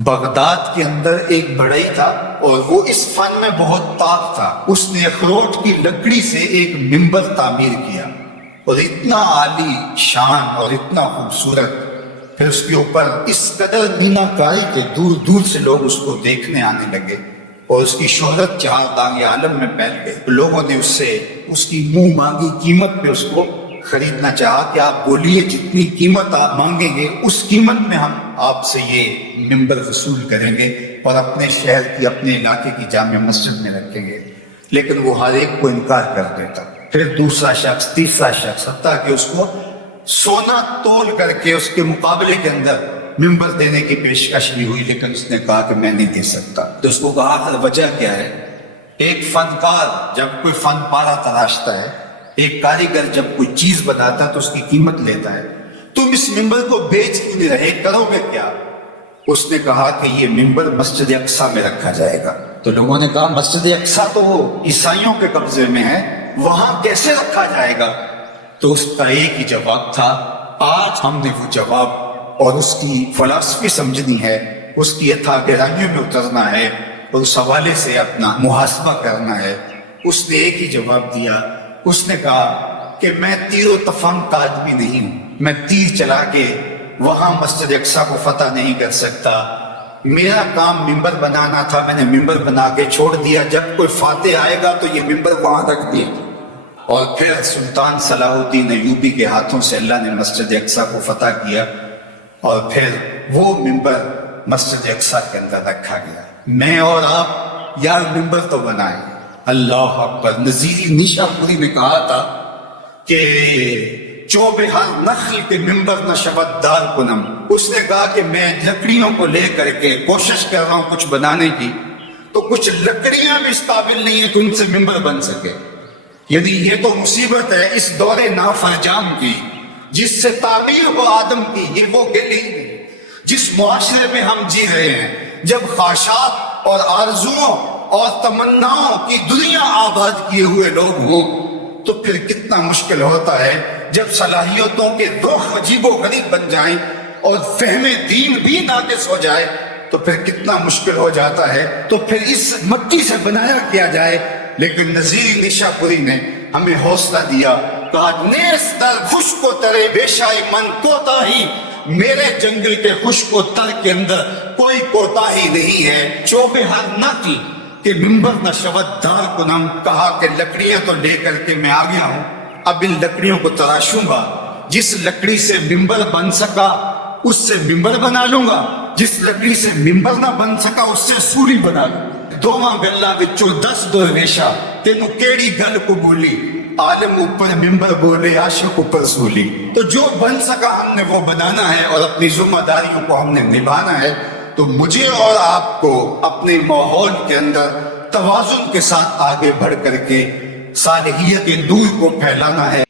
Baghdad کے اندر ایک بڑھئی تھا اور وہ اس فن میں بہت پاک تھا. اس نے اخروٹ کی لکڑی سے ایک منبر تعمیر کیا اور اتنا عالی شان اور اتنا خوبصورت. پھر اس کے اوپر اس قدر مینا کاری کہ دور دور سے لوگ اس کو دیکھنے آنے لگے اور اس کی شہرت چار دانگ عالم میں پھیل گئی. لوگوں نے اس سے اس کی منہ مانگی قیمت پہ اس کو خریدنا چاہا کہ آپ بولیے جتنی قیمت آپ مانگیں گے اس قیمت میں ہم آپ سے یہ منبر وصول کریں گے اور اپنے شہر کی اپنے علاقے کی جامع مسجد میں رکھیں گے. لیکن وہ ہر ایک کو انکار کر دیتا. پھر دوسرا شخص، تیسرا شخص، حتیٰ کہ اس کو سونا تول کر کے اس کے مقابلے کے اندر منبر دینے کی پیشکش بھی ہوئی، لیکن اس نے کہا کہ میں نہیں دے سکتا. تو اس کو کہا آخر وجہ کیا ہے؟ ایک فنکار جب کوئی فن پارا تراشتا ہے، ایک کاریگر جب کوئی چیز بناتا ہے تو اس کی قیمت لیتا ہے. تم اس منبر کو بیچ نہیں رہے، کرو گے کیا؟ اس نے کہا کہ یہ منبر مسجد اقصیٰ میں رکھا جائے گا. تو لوگوں نے کہا مسجد اقصیٰ تو عیسائیوں کے قبضے میں ہے، وہاں کیسے رکھا جائے گا؟ تو اس کا ایک ہی جواب تھا. آج ہم نے وہ جواب اور اس کی فلسفی سمجھنی ہے، اس کی اتھا گہرائیوں میں اترنا ہے اور اس حوالے سے اپنا محاسبہ کرنا ہے. اس نے ایک ہی جواب دیا. اس نے کہا کہ میں تیر و تفنگ کا آدمی نہیں ہوں، میں تیر چلا کے وہاں مسجد اقصیٰ کو فتح نہیں کر سکتا. میرا کام منبر بنانا تھا، میں نے منبر بنا کے چھوڑ دیا. جب کوئی فاتح آئے گا تو یہ منبر وہاں رکھ دیا. اور پھر سلطان صلاح الدین ایوبی کے ہاتھوں سے اللہ نے مسجد اقصیٰ کو فتح کیا اور پھر وہ منبر مسجد اقصیٰ کے اندر رکھا گیا. میں اور آپ یار منبر تو بنائیں. اللہ اکبر. نظیری نیشا پوری نے کہا تھا کہ چوب ہر نخل کے منبر نشوت دار کنم. اس نے کہا کہ میں لکڑیوں کو لے کر کے کوشش کر رہا ہوں کچھ بنانے کی، تو کچھ لکڑیاں بھی اس قابل نہیں ہیں کہ ان سے منبر بن سکے. یعنی یہ تو مصیبت ہے اس دور نافرجام کی، جس سے تعبیر ہو آدم کی. یہ وہ گلی جس معاشرے میں ہم جی رہے ہیں، جب خواہشات اور آرزوؤں اور تمناؤں کی دنیا آباد کیے ہوئے لوگ ہوں، تو پھر کتنا مشکل ہوتا ہے جب صلاحیتوں کے دو عجیب و غریب بن جائیں اور فہم دین بھی ناقص ہو جائے تو پھر کتنا مشکل ہو جاتا ہے. تو پھر اس مٹی سے بنایا کیا جائے. لیکن نظیری نیشا پوری نے ہمیں حوصلہ دیا، کہا نیس در خشک و ترے بیشائی من کوتاہی. میرے جنگل کے خشک و تر کے اندر کوئی کوتاہی نہیں ہے. چوب ہر نقل کہ منبر نشوت دار کنم. کہا کہ لکڑیاں تو لے کر کے میں آ گیا ہوں، اب ان لکڑیوں کو تراشوں گا. جس لکڑی سے منبر بن سکا اس سے منبر بنا لوں گا، جس لکڑی سے منبر نہ بن سکا اس سے سوری بنا لوں. دوواں گلاں وچوں 10 درویشا تینوں کیڑی گل کو بولی. عالم اوپر منبر بولے، عاشق اوپر سولی. تو جو بن سکا ہم نے وہ بنانا ہے اور اپنی ذمہ داریوں کو ہم نے نبھانا ہے. تو مجھے اور آپ کو اپنے ماحول کے اندر توازن کے ساتھ آگے بڑھ کر کے صالحیت نور کو پھیلانا ہے.